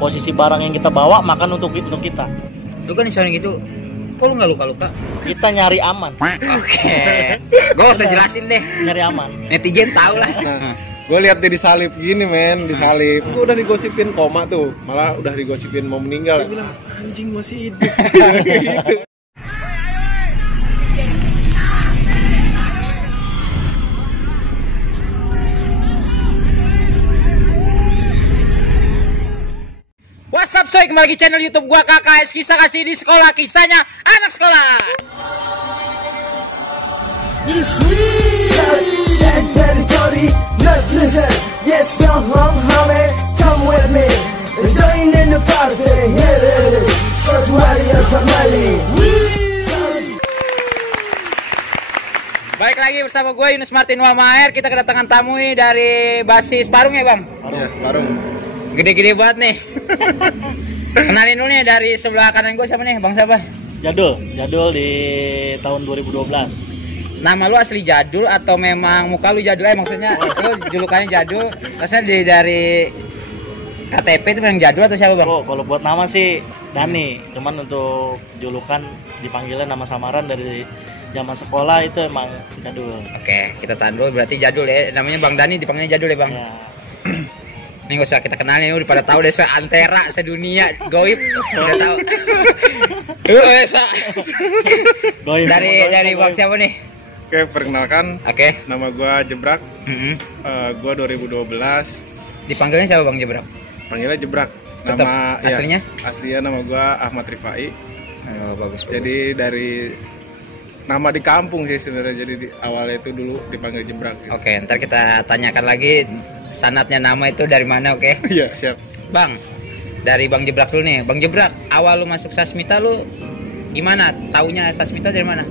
posisi barang yang kita bawa makan untuk kita. Lu kan misalnya gitu, kok lu nggak luka-luka? Kita nyari aman. Oke. Gue usah jelasin deh. Nyari aman. Netizen tahu lah. Nah, gue lihat dia disalib gini men, disalib. Gue udah digosipin koma tuh, malah udah digosipin mau meninggal. Dia bilang anjing masih hidup. Gitu. What's up soy, kembali lagi channel YouTube gua KKS Kisah Kasih di Sekolah, kisahnya anak sekolah. This sad territory, not listen. Yes, go home, homie, come with me. Join in the party, here it is. South Warrior Family. Baik lagi bersama gue Yunus Martin Wamaher. Kita kedatangan tamu nih dari basis Parung ya bang? Iya, Parung. Gede-gede banget nih. Kenalin dulu nih dari sebelah kanan gue siapa nih, bang siapa? Jadul di tahun 2012. Nama lu asli Jadul atau memang muka lu Jadul? Maksudnya lu julukannya Jadul, maksudnya dari KTP itu memang Jadul atau siapa bang? Oh, kalau buat nama sih Dani, cuman untuk julukan dipanggilnya nama samaran dari zaman sekolah itu emang Jadul. Oke, kita tahan dulu, berarti Jadul ya. Namanya Bang Dani, dipanggilnya Jadul ya bang? Ya. Ini gak usah kita kenalin, udah pada tahu deh, seantera, sedunia, goib, udah tahu. Dari bang siapa nih? Oke, perkenalkan. Oke. Nama gua Jebrak. Gua 2012. Dipanggilnya siapa bang Jebrak? Panggilnya Jebrak. Tetap, Nama aslinya? Ya, aslinya nama gua Ahmad Rifai. Oh, bagus. Jadi dari nama di kampung sih sebenarnya. Jadi di awalnya itu dulu dipanggil Jebrak. Gitu. Oke, ntar kita tanyakan lagi sanatnya nama itu dari mana, oke? Iya, siap. Bang, dari Bang Jebrak dulu nih. Bang Jebrak, awal lu masuk Sasmita lu gimana? Taunya Sasmita dari mana?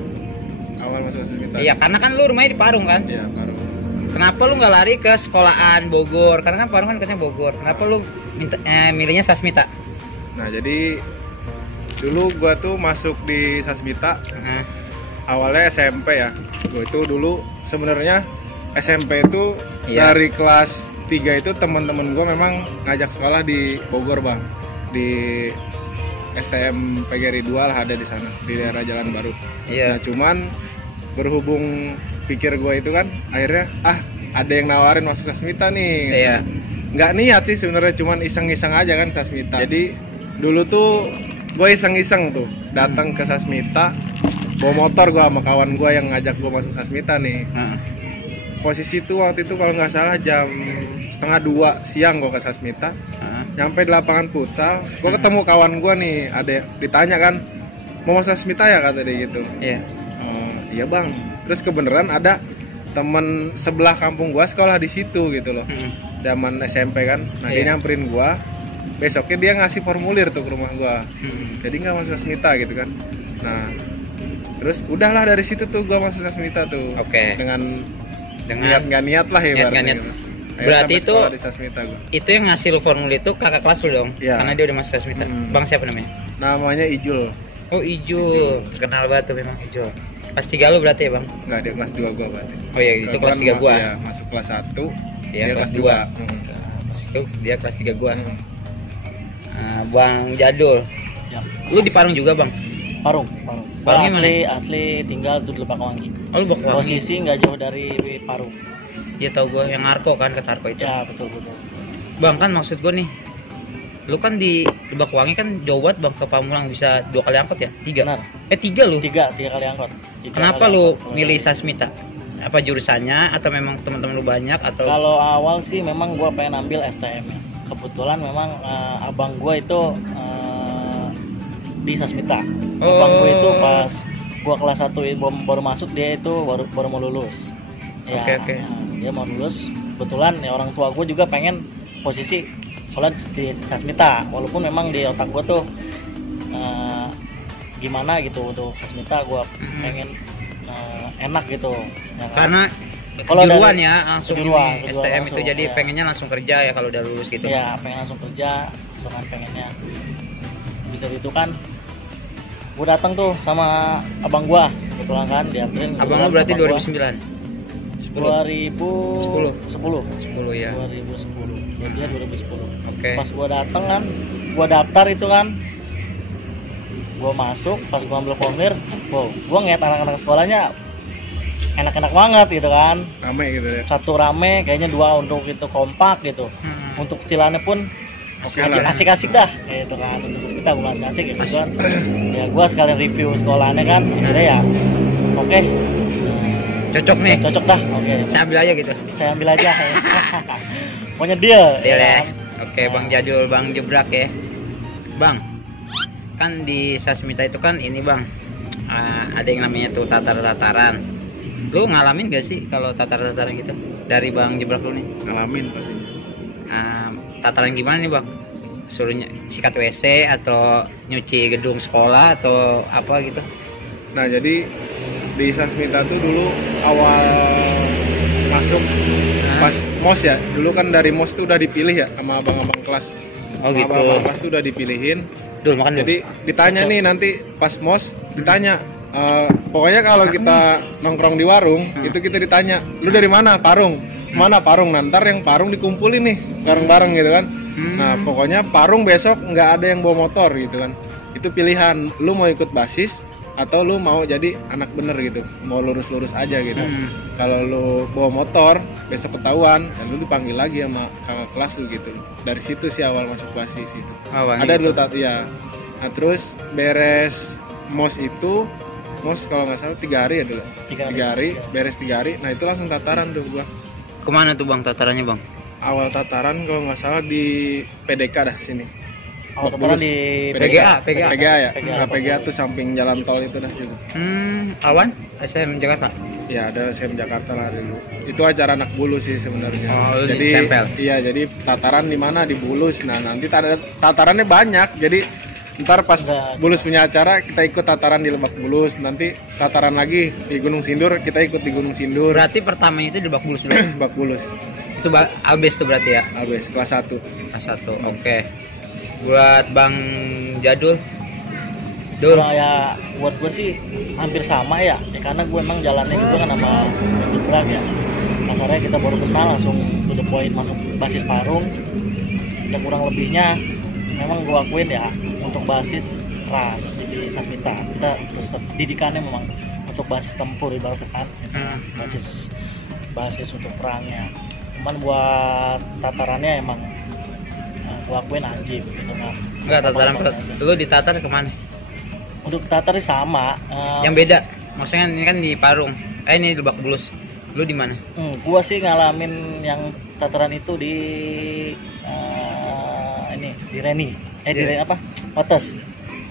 Awal masuk Sasmita. Iya, karena kan lu rumahnya di Parung kan? Iya, Parung. Kenapa lu nggak lari ke sekolahan Bogor? Karena kan Parung kan dekatnya Bogor. Kenapa lu milihnya Sasmita? Nah, jadi dulu gua tuh masuk di Sasmita. Awalnya SMP ya. Gua itu dulu sebenarnya SMP itu dari kelas 3 itu teman-teman gue memang ngajak sekolah di Bogor bang, di STM PGRI 2 lah, ada di sana di daerah Jalan Baru. Iya. Nah, cuman berhubung pikir gue itu kan akhirnya ada yang nawarin masuk Sasmita nih. Iya. Nggak niat sih sebenarnya, cuman iseng-iseng aja kan Sasmita. Jadi dulu tuh gue iseng-iseng tuh datang ke Sasmita, bawa motor gue sama kawan gue yang ngajak gue masuk Sasmita nih. Posisi itu waktu itu kalau nggak salah jam 1:30 siang gue ke Sasmita. Nyampe di lapangan futsal, gue ketemu kawan gue nih, ada ditanya kan mau masuk Sasmita ya, kata dia gitu. Iya. Iya bang. Terus kebenaran ada temen sebelah kampung gue sekolah di situ gitu loh. Zaman SMP kan. Nah dia nyamperin gue. Besoknya dia ngasih formulir tuh ke rumah gue. Jadi nggak masuk Sasmita gitu kan. Nah terus udahlah dari situ tuh gue masuk Sasmita tuh. Oke. Dengan niat nggak niat lah ya. Niat. Berarti itu Sasmita gua. Itu yang ngasih lu formulir itu kakak kelas lu dong? Ya. Karena dia udah masuk Sasmita. Bang siapa namanya? Namanya Ijul. Oh Ijul. Terkenal banget tuh memang Ijul. Kelas 3 lu berarti ya bang? Nggak, dia kelas 2 gua berarti. Oh iya, itu kelas 3 gua. Ya, masuk kelas 1. Iya, dia kelas 2. Pas itu dia kelas 3 gua. Bang Jadul. Ya. Lu di Parung juga bang? Parung. Asli tinggal tuh di Lebakwangi. Oh lu Lebakwangi. Posisi nggak jauh dari Parung. Iya tau gue, yang Arko kan, ke Arko itu. Ya betul. Bang kan maksud gue nih, lu kan di Lebakwangi kan jauh banget bang, ke Pamulang bisa 2 kali angkot ya? 3? Benar. 3 lu? 3 kali angkot. Kenapa lu milih Sasmita? Apa jurusannya atau memang teman-teman lu banyak atau? Kalau awal sih memang gue pengen ambil STM ya. Kebetulan memang abang gue itu di Sasmita. Abang gue itu pas gue kelas 1 baru masuk, dia itu baru mau lulus. Ya, Oke. Dia mau lulus. Kebetulan ya orang tua gue juga pengen posisi sekolah di Sasmita. Walaupun memang di otak gue tuh gimana gitu untuk Sasmita, gue pengen enak gitu. Ya, karena kalau kejuruan ya langsung kejuruan STM langsung, itu jadi ya. Pengennya langsung kerja ya kalau udah lulus gitu. Ya pengen langsung kerja dengan pengennya. Bisa itu kan gue datang tuh sama abang gue, kebetulan kan dianterin. Abang lu berarti 2009? 2010 10 ya. 2010. Berarti 2010. Oke. Pas gua dateng kan, gua daftar itu kan, gua masuk, pas gua ambil formulir, wow, gua ngeliat anak-anak sekolahnya enak-enak banget gitu kan. Rame gitu ya. Satu rame, kayaknya dua untuk itu kompak gitu. Untuk stilannya pun asik-asik dah gitu kan. Untuk kita bukan asik gitu kan. Ya gua sekalian review sekolahannya kan, akhirnya ya oke. Cocok nih. Cocok dah, oke. Saya ambil aja gitu. Saya ambil aja. Pokoknya deal. Deal ya. kan? Oke, Bang Jadul, Bang Jebrak ya. Bang, kan di Sasmita itu kan ini Bang, ada yang namanya tuh tatar-tataran. Lu ngalamin gak sih kalau tatar-tataran gitu? Dari Bang Jebrak lu nih. Ngalamin pastinya. Tataran gimana nih Bang? Suruhnya sikat WC atau nyuci gedung sekolah atau apa gitu? Nah jadi di Sasmita tuh dulu awal masuk pas MOS ya, dulu kan dari MOS tuh udah dipilih ya sama abang-abang kelas. Oh Sama gitu. abang-abang kelas tuh udah dipilihin. Dul makan dulu. Jadi ditanya nih nanti pas MOS ditanya, pokoknya kalau kita nongkrong di warung itu kita ditanya, lu dari mana? Parung. Mana Parung? Ntar yang Parung dikumpulin nih bareng-bareng gitu kan. Nah pokoknya Parung besok nggak ada yang bawa motor gitu kan. Itu pilihan, lu mau ikut basis atau lu mau jadi anak bener gitu, mau lurus-lurus aja gitu. Kalau lu bawa motor besok ketahuan dan lu dipanggil lagi sama kakak kelas lu gitu. Dari situ sih awal masuk basis itu. Oh, Bang, Ada gitu. dulu ya. Nah terus beres MOS itu, MOS kalau nggak salah 3 hari ya dulu. 3 hari, beres 3 hari. Nah itu langsung tataran tuh gua. Kemana tuh Bang tatarannya Bang? Awal tataran kalau nggak salah di PDK dah sini. Awal tataran di PGA. PGA ya. Nah, PGA tuh samping jalan tol itu dah situ. Awan SM Jakarta. Ya ada SM Jakarta lah dulu. Itu acara anak Bulus sih sebenarnya. Oh, lu jadi ditempel? iya, jadi tataran di mana di Bulus. Nah nanti tatarannya banyak. Jadi ntar pas Bulus punya acara kita ikut tataran di Lebak Bulus. Nanti tataran lagi di Gunung Sindur, kita ikut di Gunung Sindur. Berarti pertamanya itu di Lebak Bulus dulu. Lebak Bulus. Itu Albes tuh berarti ya. Abis kelas 1. Kelas 1. Oke. Buat Bang Jadul. Dul. Kalau ya buat gue sih hampir sama ya, karena gue emang jalannya juga kan sama Jebrak ya. Kasarnya kita baru kenal langsung to the point masuk basis Parung. Dan kurang lebihnya memang gue akuin ya, untuk basis keras di Sasmita. Kita didikannya memang untuk basis tempur ibaratnya kan. Basis untuk perangnya. Cuman buat tatarannya emang gue akuin anjing gitu kan. Enggak, tataran lu ditatar kemana? Untuk tatar sama. Yang beda. Maksudnya ini kan di Parung. Ini di Lebak Bulus. Lu di mana? Gua sih ngalamin yang tataran itu di ini di Reni. Di Reni apa? Wates.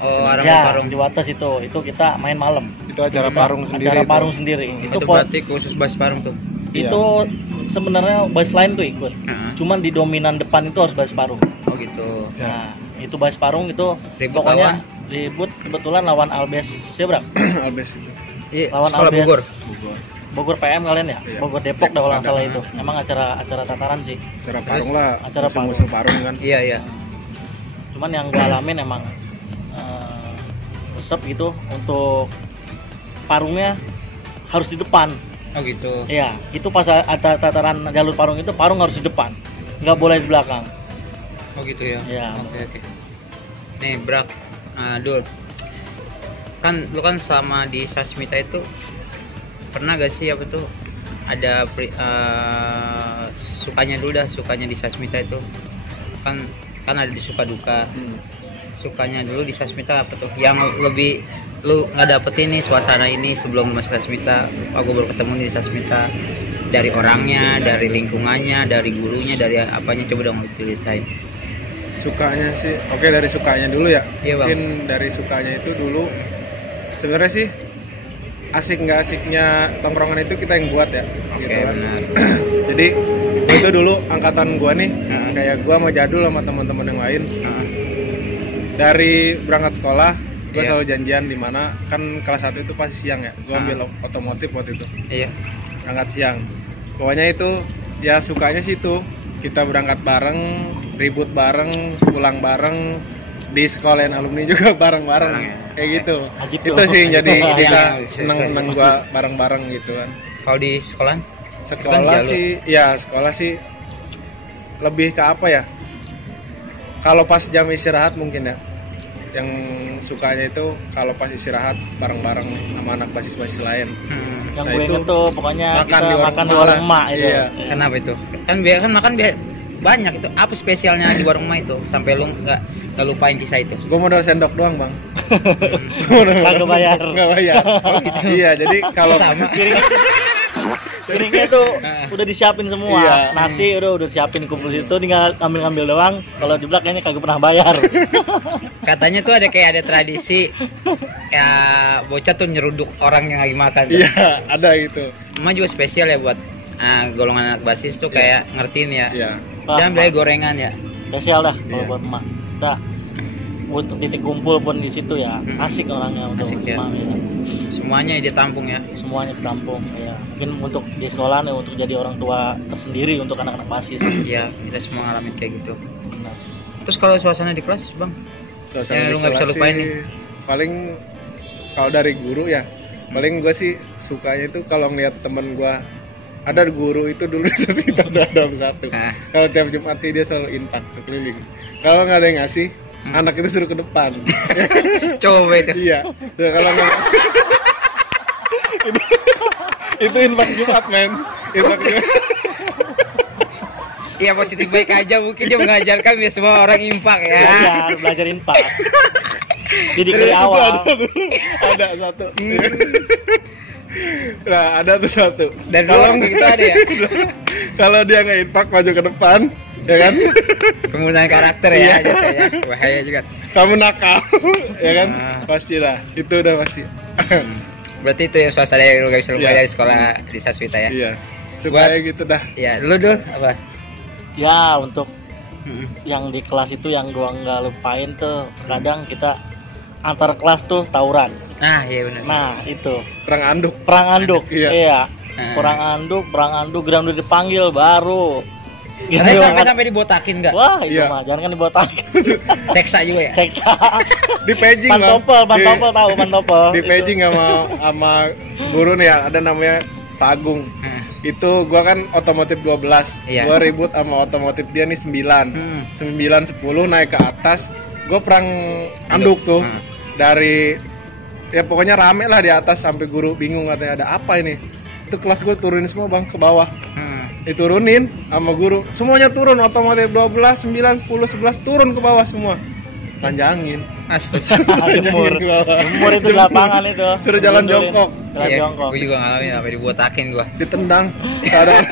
Oh, arah Ya, Parung. di Wates itu kita main malam. Itu acara Parung sendiri. Acara itu. Parung sendiri. Itu berarti khusus bas Parung tuh. Itu sebenarnya base lain tuh ikut. Cuman di dominan depan itu harus base Parung. Oh gitu. Nah, itu base Parung itu Ribut pokoknya lawan? ribut kebetulan lawan Albes siapa? Abis itu. Iya, Lawan sekolah Albes. Bogor. Bogor PM kalian ya? Iya. Bogor Depok dah kalau nggak Depok salah ada. itu. Emang acara tataran sih. Acara Parung lah. Acara musuh Parung kan. Iya, iya. Cuman yang gue alamin emang resep gitu, untuk Parungnya harus di depan. Oh gitu. Iya, itu pas tataran jalur Parung itu Parung harus di depan, nggak boleh di belakang. Oh gitu ya. Iya. Oke. Nih, Brak. Dul. Kan lu kan selama di Sasmita itu pernah gak sih apa tuh ada sukanya dulu dah, sukanya di Sasmita itu kan ada di suka duka. Sukanya dulu di Sasmita apa tuh yang lebih lu nggak dapetin nih suasana ini sebelum masuk Sasmita? Aku baru ketemu di Sasmita, dari orangnya, dari lingkungannya, dari gurunya, dari apanya, coba dong ceritain. Sukanya sih, oke dari sukanya dulu ya. Iya, Bang. Mungkin dari sukanya itu dulu sebenarnya sih asik nggak asiknya tongkrongan itu kita yang buat ya. Oke, kan. benar. Jadi itu dulu angkatan gua nih, Heeh. kayak gua sama Jadul sama teman-teman yang lain. Dari berangkat sekolah, gua Iya. selalu janjian di mana kan kelas 1 itu pasti siang ya. Gua Heeh. ambil otomotif waktu itu. Iya. Berangkat siang. Pokoknya itu ya sukanya sih itu kita berangkat bareng, ribut bareng, pulang bareng, di sekolahan alumni juga bareng-bareng kayak gitu. Ajib Itu tuh. sih yang jadi Iya, bisa iya. seneng gua bareng-bareng gitu kan. Kalau di sekolah? Sekolah jalur. sih, ya sekolah sih lebih ke apa ya? kalau pas jam istirahat mungkin ya, yang sukanya itu kalau pas istirahat bareng-bareng sama anak basis-basis lain. Yang Nah, gue itu inget tuh pokoknya makan kita di warung makan di emak. warung emak itu. Iya. Kenapa itu? Kan makan banyak itu. Apa spesialnya di warung emak itu sampai lu nggak lupain kisah itu? Gue modal sendok doang bang. Kagak bayar. Nggak bayar. Iya, jadi kalau Sama. Piringnya tuh udah disiapin semua. Iya. Nasi udah siapin kumpul situ, tinggal ngambil doang. Kalau di belakang kayaknya kagak pernah bayar. Katanya tuh ada tradisi ya bocah tuh nyeruduk orang yang lagi makan. iya ada itu. Emak juga spesial ya buat golongan anak basis tuh kayak ngertiin ya. Iya. Dan beli gorengan ya. Spesial dah kalau Iya. buat emak. Dah. Untuk titik kumpul pun di situ ya. Asik orangnya untuk Asik ya. emak ya. Semuanya ditampung ya. Semuanya ditampung ya. Mungkin untuk di sekolah nih untuk jadi orang tua tersendiri untuk anak-anak basis. Iya, kita semua ngalamin kayak gitu. Nah, Terus kalau suasana di kelas, Bang? Suasana Yang di lu nggak bisa kelas lupain sih, nih. paling kalau dari guru ya, paling gue sih sukanya itu kalau ngeliat temen gue ada guru itu dulu di sekitar ada satu. Nah. Kalau tiap Jumat dia selalu intak tuh keliling. Kalau nggak ada yang ngasih, anak itu suruh ke depan. Coba itu. Iya. Ya, kalau nggak itu infak Jumat men. Infak Jumat. Iya positif baik aja mungkin dia mengajarkan biar semua orang impak ya. belajar infak. Jadi Jadi dari itu awal. ada satu. Nah ada tuh satu. Dan dulu orang kayak gitu ada ya. Kalau dia nggak infak maju ke depan, ya kan? Penggunaan karakter ya, jatuhnya. Bahaya juga. Kamu nakal, ya kan? Ah. Pastilah, itu udah pasti. Berarti itu ya suasana yang lu gak bisa lupain Iya. dari sekolah di Sasmita ya. Iya. Supaya gitu dah. Ya, lu dul apa? Ya untuk Mm-mm. yang di kelas itu yang gua nggak lupain tuh kadang kita antar kelas tuh tawuran. Nah, iya benar. Nah itu Perang anduk. perang anduk. Iya. Iya. Ah. Perang anduk, ground udah dipanggil baru. Gitu. Katanya sampai dibotakin enggak? Wah itu Iya. mah jangan kan dibotak. Seksa juga ya. Seksa. Di paging Bang. Pantopel tahu pantopel. Di paging sama guru nih ya, ada namanya Pak Agung. Heeh. Itu gua kan otomotif 12. Iya. Gua ribut sama otomotif dia nih 9. 9 10 naik ke atas. Gua perang anduk tuh. Hmm. Dari ya pokoknya rame lah di atas sampai guru bingung katanya ada apa ini. Itu kelas gue turunin semua Bang ke bawah. Diturunin sama guru. Semuanya turun otomotif 12, 9, 10, 11 turun ke bawah semua. Panjangin. Astaga. Jemur. Ke bawah. Jemur itu di lapangan itu. Suruh jalan Mundurin. jongkok. Jalan Iya, jongkok. gue juga ngalamin sampai dibotakin gua. Ditendang. Keadaan.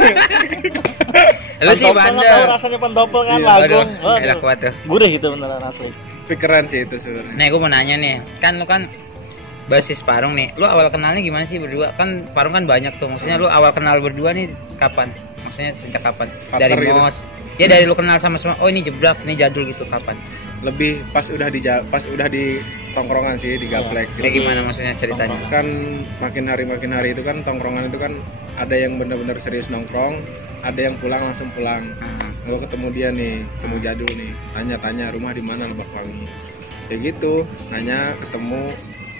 Lu sih Pantopel nggak tahu bandel. rasanya pantopel kan Iya, lagung. Aduh, enak banget tuh. Gurih gitu beneran asli. Tapi keren sih itu sebenarnya. Nih, gue mau nanya nih. Kan lu kan basis Parung nih. Lu awal kenalnya gimana sih berdua? Kan Parung kan banyak tuh. Maksudnya lu awal kenal berdua nih kapan? Maksudnya sejak kapan? Partner Dari gitu. MOS. Ya dari lu kenal sama semua. Oh, ini jebrak, ini jadul gitu kapan? Lebih pas udah di tongkrongan sih di Gaplek. Kayak gimana maksudnya ceritanya? Kan makin hari itu kan tongkrongan itu kan ada yang benar-benar serius nongkrong, ada yang pulang langsung pulang. Ah, Gue ketemu dia nih, ketemu Jadul nih, tanya-tanya rumah di mana Lebak Wangi. Kayak gitu, nanya, ketemu,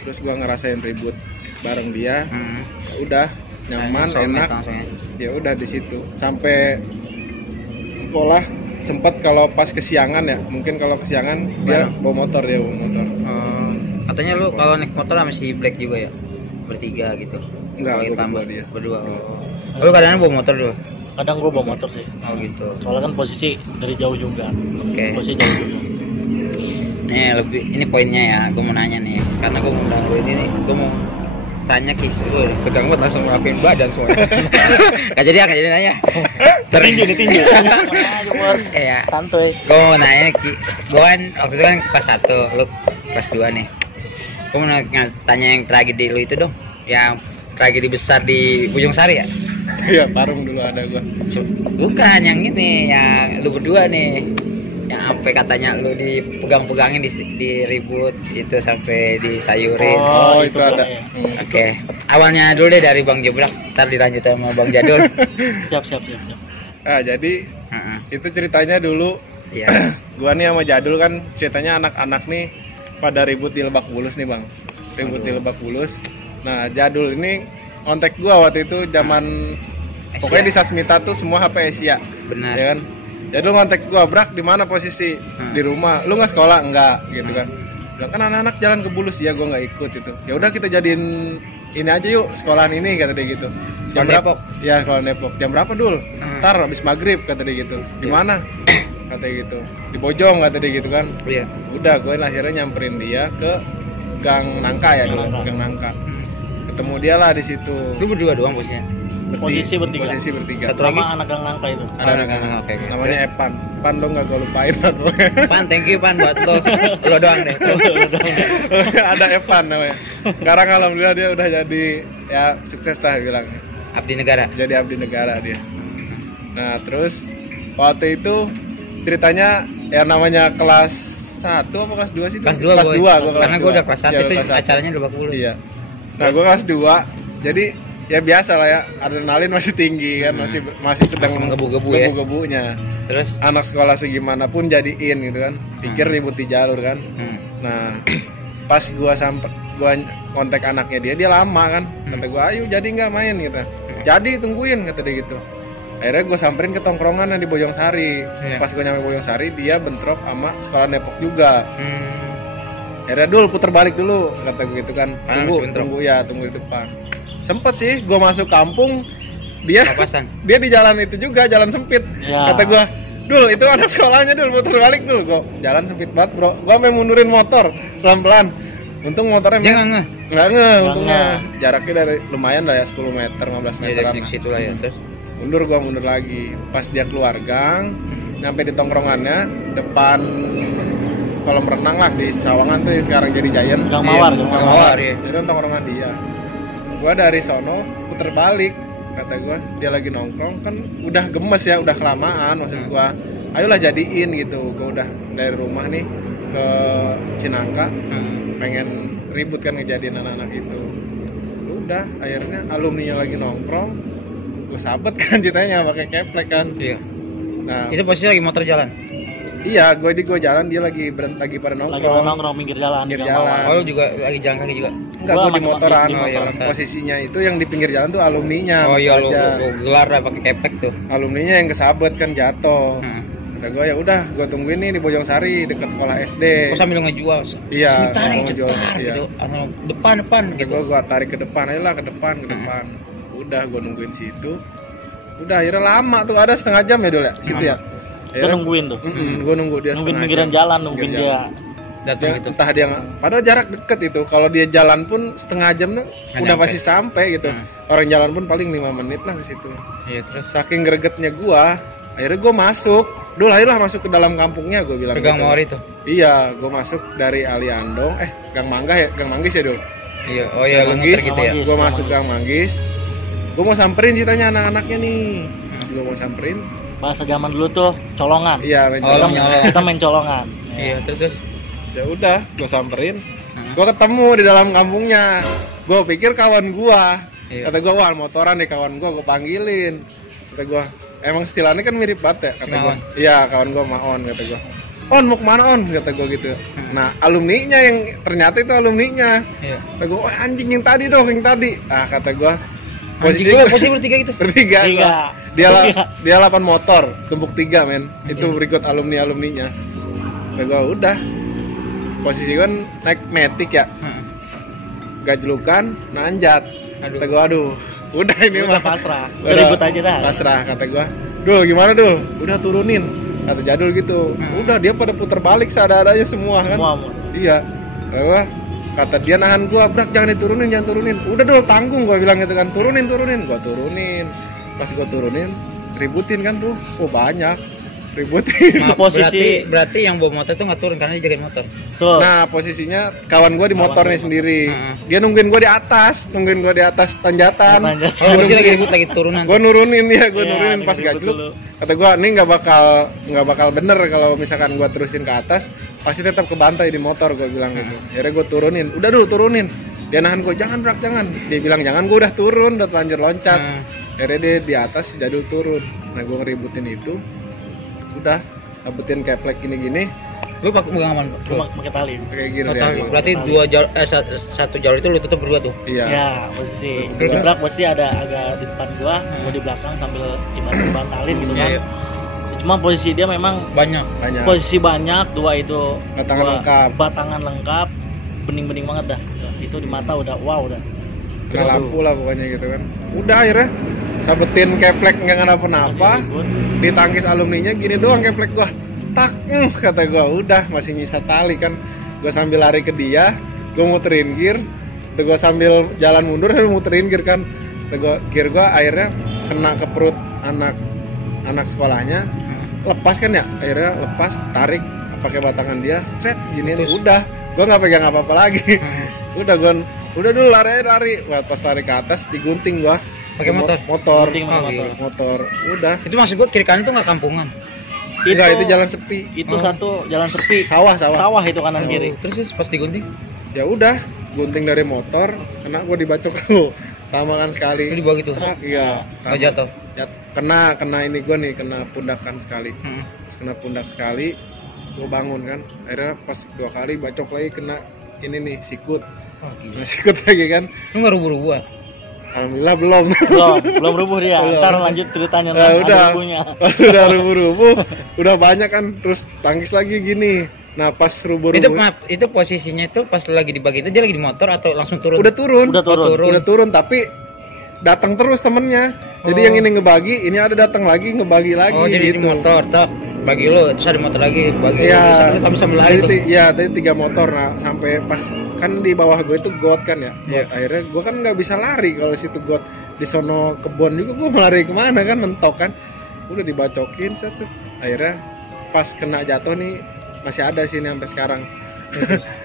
terus gua ngerasain ribut bareng dia. hmm. Udah nyaman, Soulmate enak. langsung ya. Ya udah di situ. Sampai sekolah sempat kalau pas kesiangan ya, mungkin kalau kesiangan dia bawa motor. Oh, katanya lu kalau naik motor sama si Black juga ya? Bertiga gitu. Enggak, Kalau gua tambah berdua dia. berdua. Oh. Lu kadang-kadang bawa motor dulu. Kadang gue bawa motor sih. Oh gitu. Soalnya kan posisi dari jauh juga. Oke. Posisi jauh juga. Nih lebih ini poinnya ya, gue mau nanya nih, karena gue undang lu ini nih, gue mau tanya kisah, tegang banget langsung ngelakuin badan semuanya. Gak jadi nanya. Tinggi nih tinggi. Aja bos. Iya. Santuy. Gue mau nanya, gue kan waktu itu kan kelas 1, lu kelas 2 nih. Gue mau tanya yang tragedi lu itu dong, yang tragedi besar di Ujung Sari ya? Iya, Parung dulu ada gua. Bukan yang ini, yang lu berdua nih, yang sampai katanya lu dipegang-pegangin, diribut itu sampai disayurin. Oh, itu ada. ya. Oke, awalnya dulu deh dari Bang Jebrak, ntar dilanjut sama Bang Jadul. Siap. Nah, jadi Heeh. itu ceritanya dulu Iya. gua nih sama Jadul kan ceritanya anak-anak nih pada ribut di Lebak Bulus nih Bang. Ribut di Lebak Bulus. Nah, Jadul ini kontak gua waktu itu zaman Asia. pokoknya di Sasmita tuh semua HP Asia. Benar. Ya kan? Jadi lu ngontek gua, Brak di mana posisi? Di rumah. Lu nggak sekolah? Enggak, gitu kan. Bilang kan anak-anak jalan ke Bulus, ya gua nggak ikut itu. Ya udah kita jadiin ini aja yuk, sekolahan ini, kata dia gitu. Jam berapa? Ya, sekolah Depok. Jam berapa dul? Ntar habis maghrib, kata dia gitu. Di mana? Kata dia gitu. Di Bojong, kata dia gitu kan. Iya. Udah, gue akhirnya nyamperin dia ke Gang Nangka ya dulu, Gang Nangka. Ketemu dia lah di situ. Lu berdua doang posisinya. Posisi bertiga. Posisi bertiga. Satu lagi Sama anak Gang Nangka itu. Ada anak oke. namanya Epan. Epan dong nggak gue lupain tuh. Pan, thank you Pan buat lo doang deh. Terus Ada Epan namanya. Sekarang alhamdulillah dia udah jadi ya sukses lah bilang. abdi negara. Jadi abdi negara dia. Nah terus waktu itu ceritanya ya namanya kelas 1 apa kelas 2 sih? Kelas 2 kelas 2 gua karena gue udah kelas 1 ya, itu kelas 1. acaranya udah baku lulus. Iya. Nah gue kelas 2 jadi ya biasa lah ya, adrenalin masih tinggi kan, masih sedang Masih menggebu-gebu ya. gebu-gebunya. Terus Anak sekolah segimanapun jadiin gitu kan, pikir ribut di jalur kan. Nah pas gua kontak anaknya dia lama kan, kata gua ayo jadi nggak main gitu. Jadi tungguin kata dia gitu. Akhirnya gue samperin ke tongkrongan di Bojongsari. Pas gue nyampe Bojongsari dia bentrok sama sekolah Depok juga. Akhirnya dul puter balik dulu kata gue gitu kan. Tunggu di depan. Sempet sih gue masuk kampung, dia papasan. Dia di jalan itu juga, jalan sempit. Ya. Kata gue, dul itu ada sekolahnya dul, puter balik dul. Gue jalan sempit banget bro, gue sampai mundurin motor pelan-pelan. Untung motornya nggak untungnya jaraknya dari lumayan lah ya 10 meter 15 meter. Ya dari situ lah ya. Terus mundur lagi. Pas dia keluar gang, nyampe di tongkrongannya depan kolam renang lah di Sawangan tuh sekarang jadi Giant. Gang Mawar, Gang Gang Mawar. Iya. Itu tongkrongan dia. Gua dari sono puter balik, kata gua dia lagi nongkrong kan udah gemes ya, udah kelamaan maksud gua. Ayolah jadiin gitu. Gua udah dari rumah nih ke Cinangka, pengen ribut kan ngejadiin anak-anak itu. Udah akhirnya alumninya lagi nongkrong, gue sabet kan ceritanya pakai keplek kan. Iya. Nah itu posisi lagi motor jalan. iya, gue jalan, dia lagi pada nongkrong. Lagi nongkrong pinggir jalan. Pinggir Gang jalan. Mawar. Oh lu juga lagi jalan kaki juga. Enggak, Gua gue di sama motoran. teman-teman. Oh, iya, motor. Posisinya itu yang di pinggir jalan tuh alumninya. Oh iya lu aja. gelar lah pakai kepek tuh. Alumninya yang kesabet kan jatuh. Kata gue ya udah, gue tungguin nih di Bojongsari dekat sekolah SD. Kok sambil ngejual? Iya, Sebentar nih, ngejual, cepetan iya. gitu. Depan gitu. Gue tarik ke depan, ayolah ke depan. Udah gue nungguin situ. Udah akhirnya lama tuh, ada setengah jam ya dulu ya situ ya. Kita nungguin tuh. Gue nunggu dia Nungguin setengah pinggiran jam. jalan, nungguin Pinggir dia. Datang gitu. Entah dia nggak, padahal jarak deket itu. Kalau dia jalan pun setengah jam tuh Nggak udah nyampe. pasti sampai gitu. Orang jalan pun paling 5 menit lah ke situ. Iya, terus Saking gregetnya gua, akhirnya gua masuk. Dul, ayolah masuk ke dalam kampungnya, gua bilang. pegang gitu. mawar itu. Iya, gua masuk dari Aliandong, Gang Mangga ya, Gang Manggis ya Dul. Iya, oh iya lu Gang muter Manggis, gitu ya. Manggis. Gua masuk Gang Manggis. Gua mau samperin ceritanya anak-anaknya nih. Pas gua mau samperin, Bahasa zaman dulu tuh colongan. iya Oh, Kita, nyolong. kita main colongan. Iya, terus ya udah, gua samperin. Gua ketemu di dalam kampungnya. Gua pikir kawan gua. Iya. Kata gua, wah motoran deh kawan gua panggilin. Kata gua, emang stilannya kan mirip banget ya, kata Si gua. Maon. Iya, kawan gua Maon, kata gua. On mau kemana on, kata gua gitu. Nah alumninya yang ternyata itu alumninya. iya. Kata gua, oh anjing yang tadi dong, yang tadi. Ah kata gua, Posisi bertiga gitu. bertiga. Tiga. Gua. Tiga. Dia 8 motor, tumpuk 3 men. Itu berikut alumninya. Kata gua udah. Posisi kan naik metik ya, gajlukan, nanjat. Aduh. Kata gua aduh, udah ini Udah mah pasrah. Udah Ribut aja dah. pasrah, kata gua. Dul gimana Dul? Udah turunin. Kata Jadul gitu. Udah dia pada putar balik seadanya semua kan. Semua. Iya. Kata dia nahan gua, Brak jangan diturunin. Udah Dul tanggung, gua bilang gitu kan. Turunin. Gua turunin. Pas gua turunin, ributin kan tuh. Oh banyak. Ributin. Maaf, Posisi- berarti yang bawa motor itu nggak turun karena dia jagain motor. Tuh. Nah posisinya kawan gua di motornya sendiri. Heeh. Dia nungguin gua di atas tanjatan. Tanjat. Oh, posisi lagi ribut lagi turunan. Gue nurunin ya, gue Iya, nurunin pas ribut gajluk. dulu. Kata gue, ini nggak bakal bener kalau misalkan gue terusin ke atas, pasti tetap kebantai di motor. Gue bilang gitu. Akhirnya gue turunin, udah dulu turunin. Dia nahan gue, jangan Brak, jangan. Dia bilang jangan, gue udah turun, udah telanjur loncat. Akhirnya dia di atas, Jadul turun. Nah gue ngeributin itu, udah dapetin keplek gini-gini, Lu pegang aman. Cuma pakai tali. kayak gini Oh, ya. tahu. Berarti satu jalur itu lu tutup berdua tuh. Iya. Ya, posisi Terus? di belakang posisi ada agak di depan gua di belakang sambil dibantalin gitu kan. Iya. Cuma Cuma posisi dia memang banyak. posisi banyak, dua itu Batangan dua lengkap. batangan lengkap, bening-bening banget dah. Itu di mata udah wow dah. Kena lampu lah pokoknya gitu kan. Udah akhirnya sabetin keplek nggak kenapa-napa. Ditangkis alumninya gini doang keplek gua. Tak, kata gua udah masih nyisa tali kan. Gua sambil lari ke dia, gua muterin gear. Terus gua sambil jalan mundur sambil muterin gear kan. Terus gear gua akhirnya kena ke perut anak sekolahnya. Lepas kan ya, akhirnya lepas, tarik pakai batangan dia, straight gini nih. Udah, gua nggak pegang apa-apa lagi. Udah dulu lari. Wah, pas lari ke atas digunting gua. Pakai motor. Gunting pakai Motor. Udah. Itu maksud gua kiri kanan itu nggak kampungan. Enggak, itu jalan sepi. Itu satu jalan sepi. Sawah. Sawah itu kanan kiri. Terus pas digunting Ya udah, gunting dari motor, kena gua dibacok tuh. Tamakan sekali. itu dibawa gitu. Iya. Nggak jatuh. Kena ini gua nih, kena pundakan sekali. Terus kena pundak sekali, gua bangun kan. Akhirnya pas 2 kali bacok lagi kena ini nih sikut. Oh, gila. Nah, sikut lagi kan. Lu nggak rubuh-rubuh ah? Alhamdulillah belum. belum rubuh dia. Belum. Ntar lanjut ceritanya Nah, ada udah. rubuhnya. Udah rubuh-rubuh, udah banyak kan, terus tangkis lagi gini. Nah, pas rubuh-rubuh Itu posisinya itu pas lu lagi dibagi itu dia lagi di motor atau langsung turun? udah turun. Udah turun. Tapi datang terus temennya. Jadi yang ini ngebagi, ini ada datang lagi ngebagi lagi. Oh, jadi di gitu. motor, tak bagi lu, terus ada motor lagi, bagi Iya. lu sambil lari tuh. Iya, dari 3 motor. Nah, sampai pas kan di bawah gue itu got kan ya. Iya. Akhirnya gue kan nggak bisa lari kalau situ got. Di sono kebon juga gue mau lari kemana kan, mentok kan. Udah dibacokin set. Akhirnya pas kena jatuh nih masih ada sini sampai sekarang.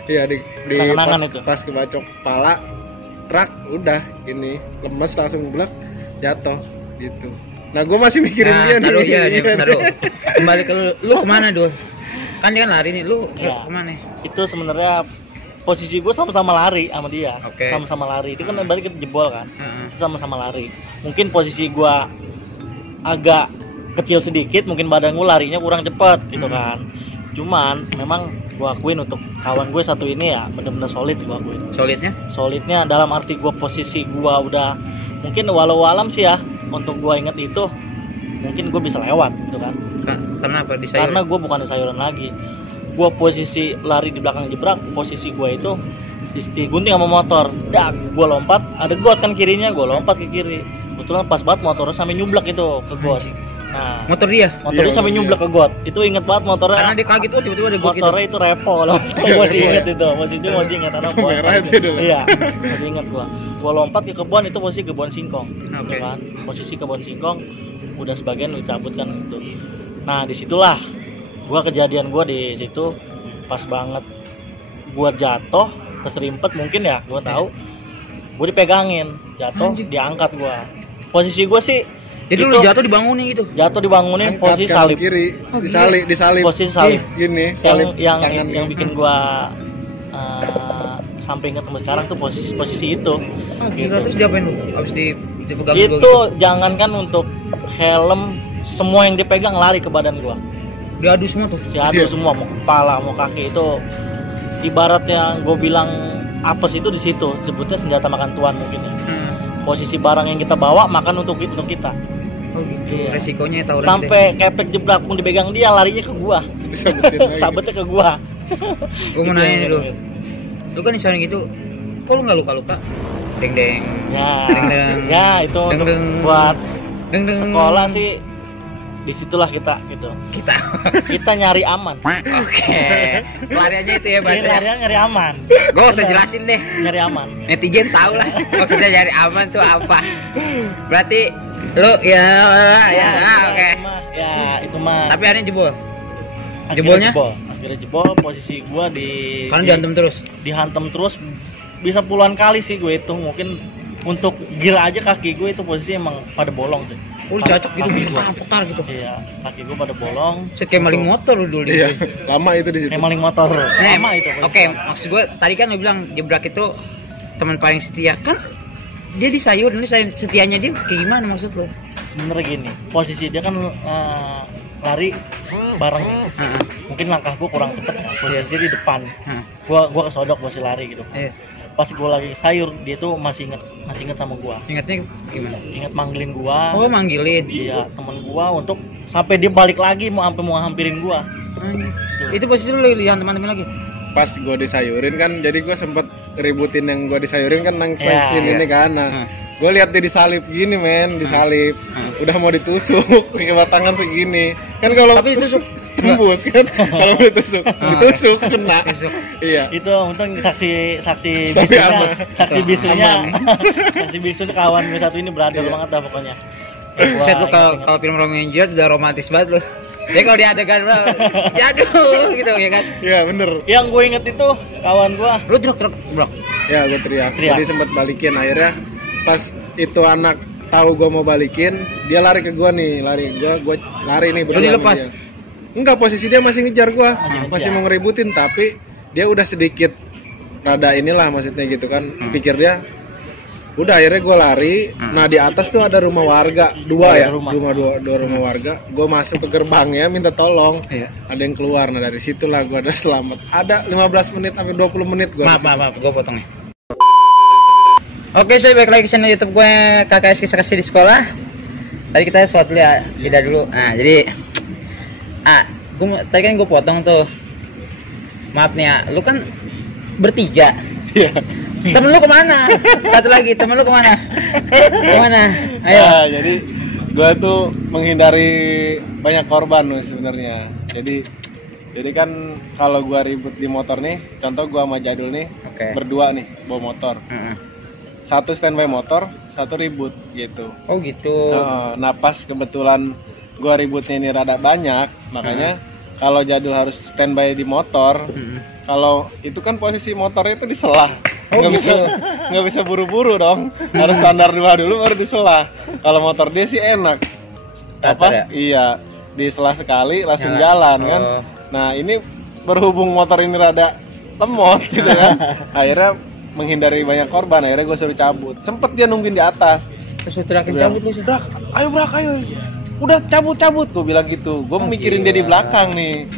Iya di Kenangan itu. pas kebacok kepala rak udah ini lemes langsung blek jatuh gitu. Nah gue masih mikirin dia nih. Taruh, iya, Iya, taruh. Kembali ke lu kemana dul? Kan dia kan lari nih, lu Iya. kemana? Itu sebenarnya posisi gue sama-sama lari sama dia. Oke. Sama-sama lari. Itu kan balik kita jebol kan. Heeh. Sama-sama lari. Mungkin posisi gue agak kecil sedikit, mungkin badan gue larinya kurang cepat gitu kan. Cuman memang gue akuin untuk kawan gue satu ini ya bener-bener solid gue akuin. Solidnya dalam arti gue posisi gue udah mungkin walau alam sih ya, untuk gue inget itu mungkin gue bisa lewat gitu kan. Karena apa di sayur? Karena gue bukan di sayuran lagi. Gue posisi lari di belakang jebrak, posisi gue itu digunting sama motor. Dak, gue lompat, ada got kan kirinya, gue lompat ke kiri. Kebetulan pas banget motornya sampai nyublak itu ke got. Nah, Motor dia. motornya Iya, sampai iya. nyublak ke got. Itu inget banget motornya. Karena dia kaget tuh tiba-tiba ada got gitu. Motornya itu repo loh. Masih inget itu, masih inget anak gua. Merah itu dulu. Iya, masih inget gua lompat ke kebun, itu posisi kebun singkong. Oke. Gitu kan. Posisi kebun singkong udah sebagian dicabut kan itu. Nah, disitulah gua kejadian gua di situ pas banget gua jatuh keserimpet mungkin ya, gua tahu. Gua dipegangin, jatuh, Anjing. diangkat gua. Posisi gua sih Jadi itu lu jatuh dibangunin gitu. jatuh dibangunin Angkat posisi kanan salib. kiri, Oh, disalip. Posisi salib. Gini, yang salib tangan yang gini. bikin gua sampai ingat sampai sekarang tuh posisi itu. Ah, gila, terus diapain lu? Habis dipegang Itu gua jangankan untuk helm, semua yang dipegang lari ke badan gua. diadu semua tuh. Si adu Iya. semua, mau kepala mau kaki, itu ibarat yang gue bilang apes itu di situ, sebutnya senjata makan tuan mungkin ya. Posisi barang yang kita bawa makan untuk kita. Oh gitu. Iya. Resikonya tahu Sampai kepek jebrak pun dipegang dia, larinya ke gua. Disabetin lagi. Sabetnya ke gua. Gue mau nanya nih lu. Lu kan misalnya gitu, kok lu nggak luka-luka? Deng-deng. Ya, Deng-deng. ya itu untuk Deng-deng. buat Deng-deng. sekolah sih disitulah kita gitu. Kita nyari aman. Oke. Lariannya itu ya Ini berarti. larian nyari aman. Gue usah jelasin deh. Nyari aman. Netizen tahu lah maksudnya nyari aman tuh apa. Berarti lu ya oke. Itu mah, ya itu mah. Tapi hari ini jebol. Akhirnya jebolnya? Akhirnya jebol. Posisi gua Kan dihantam terus. dihantam terus bisa puluhan kali sih gue hitung. Mungkin untuk gear aja kaki gue itu posisi emang pada bolong tuh. Oh, dicocok gitu, Kaki gua. putar gitu. Iya, kaki gue pada bolong. Set kayak maling motor lu dulu Iya, gitu. lama itu di situ. Kayak maling motor. Nah, Sama itu. Oke, maksud gue tadi kan lu bilang jebrak itu teman paling setia kan, dia di sayur, ini setianya dia kayak gimana maksud lu? Sebenarnya gini, posisi dia kan lari bareng. Heeh. Mungkin langkah gue kurang cepet ya. Posisi Iya. dia di depan. Heeh. Gua kesodok, masih lari gitu. Iya. Pas gue lagi sayur, dia tuh masih inget sama gua. Ingatnya gimana? Ingat manggilin gua. Oh, manggilin. Iya, temen gua untuk sampai dia balik lagi mau hampirin gua. Itu posisi lu lihat teman-teman lagi. Pas gue disayurin kan, jadi gue sempet ributin yang gue disayurin kan nang ini kan. Nah, gue lihat dia disalip gini disalip. Udah mau ditusuk, pakai batangan segini. Kan kalau tapi ditusuk tembus kan, kalau ditusuk kena. Iya. Itu untung saksi bisunya kawan gue satu ini brother banget dah pokoknya. Saya tuh kalau film Romeo and Juliet udah romantis banget loh. Jadi kalau dia adegan jadul gitu ya kan. Iya bener. Yang gue inget itu kawan gue. Lu truk bro. Ya gue teriak. Jadi sempat balikin, akhirnya pas itu anak tahu gue mau balikin, dia lari ke gue nih, gue lari nih berdua. Lu dilepas? Enggak, posisi dia masih ngejar gue, masih mau ngeributin, tapi dia udah sedikit rada inilah maksudnya gitu kan. Pikir dia udah, akhirnya gue lari. Nah di atas tuh ada rumah warga dua rumah warga. Gue masuk ke gerbangnya minta tolong. Ada yang keluar. Nah dari situlah gue ada selamat. Ada 15 menit sampai 20 menit gue. Maaf gue potong nih. Oke, saya balik lagi ke channel YouTube gue KKS Kisah Kasih di Sekolah. Tadi kita suatu ya, jeda dulu. Nah jadi tadi kan gue potong tuh. Maaf nih ya, lu kan bertiga. Iya. Temen lu kemana? Satu lagi, temen lu kemana? Kemana? Ayo. Nah, jadi gue tuh menghindari banyak korban sebenarnya. Jadi kan kalau gue ribut di motor nih, contoh gue sama Jadul nih, berdua nih bawa motor. Satu standby motor, satu ribut gitu. Oh gitu. Nah pas kebetulan gue ributnya ini rada banyak, makanya kalau Jadul harus standby di motor, kalau itu kan posisi motornya itu diselah. Nggak bisa buru-buru dong, harus standar 2 dulu baru diselah. Kalau motor dia sih enak, iya diselah sekali langsung jalan kan. Nah ini berhubung motor ini rada lemot gitu kan, akhirnya menghindari banyak korban, akhirnya gue suruh cabut. Sempet dia nungguin di atas, terus teriakin cabut lu sih. Brak, ayo, udah cabut, gue bilang gitu. Gue mikirin dia di belakang nih,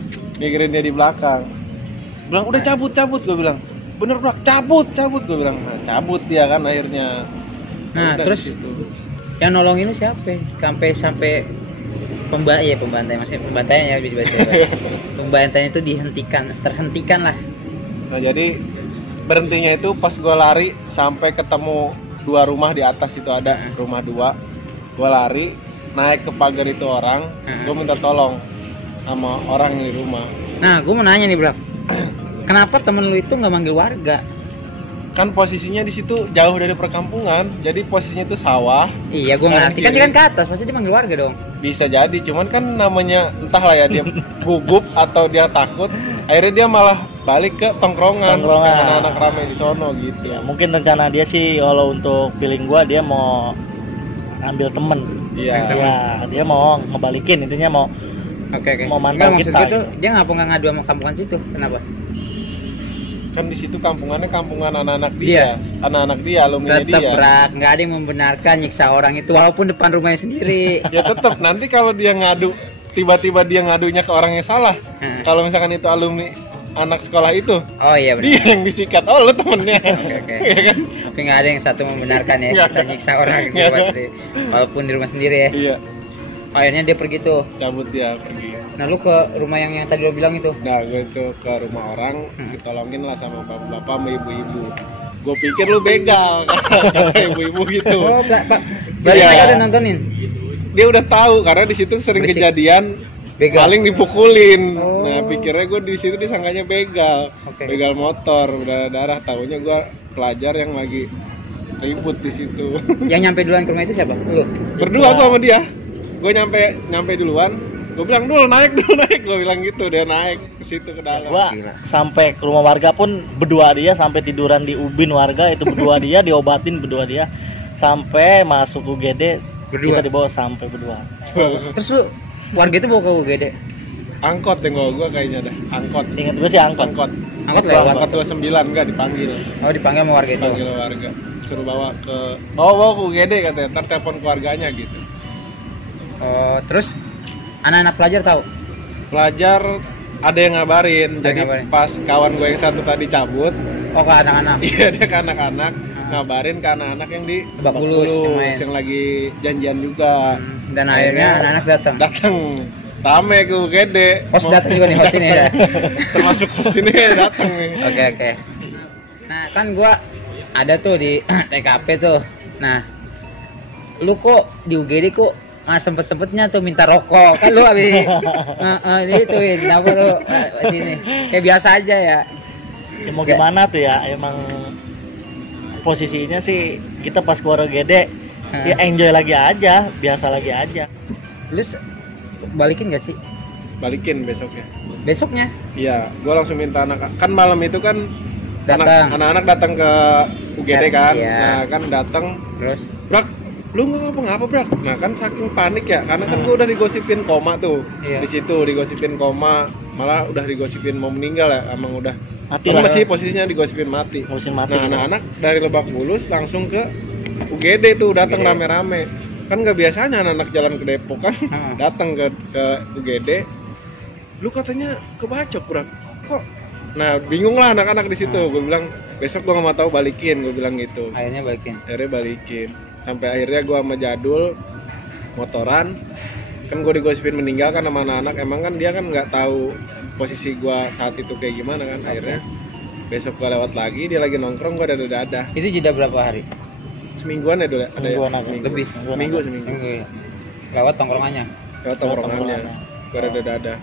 bilang udah cabut, gue bilang. Bener bro, cabut gue bilang. Nah, cabut dia kan akhirnya. Nah udah, terus yang nolongin lu siapa? Sampai pembantai maksudnya pembantaian ya lebih bahasa. Pembantaian itu terhentikan lah. Nah jadi berhentinya itu pas gue lari sampai ketemu 2 rumah di atas itu, ada rumah 2. Gue lari naik ke pagar itu orang, gue minta tolong sama orang di rumah. Nah gue mau nanya nih bro. Kenapa temen lu itu nggak manggil warga? Kan posisinya di situ jauh dari perkampungan, jadi posisinya itu sawah. Iya, gue ngerti. Kan dia kan ke atas, pasti dia manggil warga dong. Bisa jadi, cuman kan namanya entahlah ya, dia gugup atau dia takut, akhirnya dia malah balik ke tongkrongan. Anak-anak ramai di sono gitu. Ya, mungkin rencana dia sih kalau untuk feeling gua dia mau ngambil temen. Iya. Ya, dia mau ngebalikin, intinya mau. Oke. Mau mantau kita. Itu dia nggak ngadu sama kampungan situ, kenapa? Kan di situ kampungan anak-anak dia, alumni dia. Tetap nggak ada yang membenarkan nyiksa orang itu walaupun depan rumahnya sendiri. Ya tetap, nanti kalau dia ngadu, tiba-tiba dia ngadunya ke orang yang salah. Kalau misalkan itu alumni anak sekolah itu, oh iya benar, dia yang disikat, lu temennya. Oke. Ya kan? Tapi nggak ada yang satu membenarkan ya kita nyiksa orang gitu pasti, walaupun di rumah sendiri ya. Iya. Akhirnya dia pergi tuh. Cabut dia pergi. Nah lu ke rumah yang tadi lo bilang itu? Nah gue itu ke rumah orang, ditolongin lah sama bapak-bapak sama ibu-ibu. Gue pikir lu begal, ibu-ibu gitu. Oh pak, berarti mereka udah nontonin? Dia udah tahu karena di situ sering kejadian begal. Maling dipukulin. Nah pikirnya gue di situ disangkanya begal, begal motor, berdarah. Tahunya gue pelajar yang lagi ribut di situ. Yang nyampe duluan ke rumah itu siapa? Lu? Berdua tuh sama dia. Gue nyampe duluan, gue bilang dulu naik, gue bilang gitu, dia naik ke situ ke dalam. Gua sampai ke rumah warga pun berdua dia, sampai tiduran di ubin warga itu berdua dia, diobatin berdua dia, sampai masuk UGD berdua. Kita dibawa sampai berdua. Terus lu warga itu bawa ke UGD? Angkot yang gue kayaknya dah, angkot. Ingat gue sih angkot lewat. Angkot 29 enggak dipanggil. Oh dipanggil sama warga itu? Dipanggil warga, suruh bawa ke UGD katanya, ntar telepon keluarganya gitu. Terus anak-anak pelajar tahu? Pelajar ada yang ngabarin. Jadi pas kawan gue yang satu tadi cabut. Oh ke anak-anak? Iya dia ke anak-anak, ngabarin ke anak-anak yang di Lebak Bulus yang lagi janjian juga. Dan akhirnya anak-anak datang. Rame ke UGD. Host datang juga nih, host ini ya. Termasuk host ini datang nih. Oke. Nah, kan gua ada tuh di TKP tuh. Nah, lu kok di UGD kok sempet-sempetnya tuh minta rokok. Kan lu habis itu kenapa lu sini? Kayak biasa aja ya. Ya mau gimana tuh ya, emang posisinya sih kita pas keluar UGD ya enjoy lagi aja, biasa lagi aja. Lu balikin gak sih? Balikin besoknya. Besoknya? Iya, gua langsung minta kan malam itu kan Datang. anak-anak datang ke UGD kan. Iya. Nah, kan datang Terus Brak, lu nggak ngapa-ngapa Brak. Nah kan saking panik ya, karena kan gua udah digosipin koma tuh. Iya. Di situ digosipin koma, malah udah digosipin mau meninggal ya, emang udah Mati kan lah. masih posisinya digosipin mati. Ngurusin mati. Nah anak-anak dari Lebak Bulus langsung ke UGD tuh datang UGD. rame-rame. Kan nggak biasanya anak-anak jalan ke Depok kan datang ke UGD. Lu katanya kebacok Brak. Kok? Nah bingung lah anak-anak di situ. Gue bilang besok gua nggak mau tahu, balikin. Gue bilang gitu. akhirnya balikin. Akhirnya balikin. Sampai akhirnya gue sama Jadul motoran, kan gue digosipin meninggal kan sama anak-anak. Emang kan dia kan nggak tahu posisi gue saat itu kayak gimana kan. Akhirnya besok gue lewat lagi, dia lagi nongkrong, gue dada-dada. Itu jeda berapa hari? Semingguan ya dulu ada ya? Semingguan agak. Lebih. Seminggu. Minggu ya. Lewat tongkrongannya. Lewat tongkrongannya gue dada-dada.